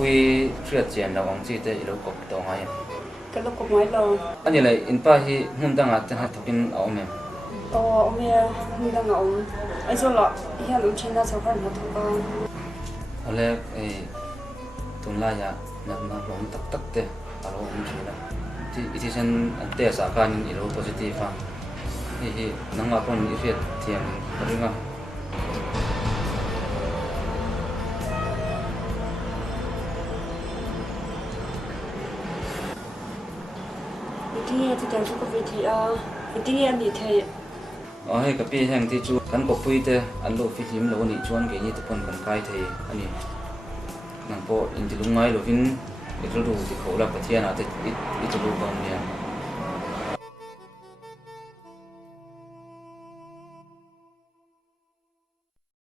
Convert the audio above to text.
Kui triệt chiến là ông chị tới lúc cục tàu hay cái lúc cục máy rồi anh như là in pa hi hun đang at ha thokin ông em ông em hun đang ông ấy rồi là hiện ông trên đó sao phải nó thua con ole tun la ya na long tak tak te alo ông chị là thì sen te sa kan ilo positive ha hi nang ma pon i fiat thiam ringa thì chẳng có vị thì thì em thì thầy hay cái pi hàng thì chú cán cột pui te ăn lô phi phim lô này chuan cái như tập phần còn cai thầy anh ấy nàng po in thì lúc ngay lô vin để rồi đủ thì khổ là cái thiên nào thì ít ít lô còn nha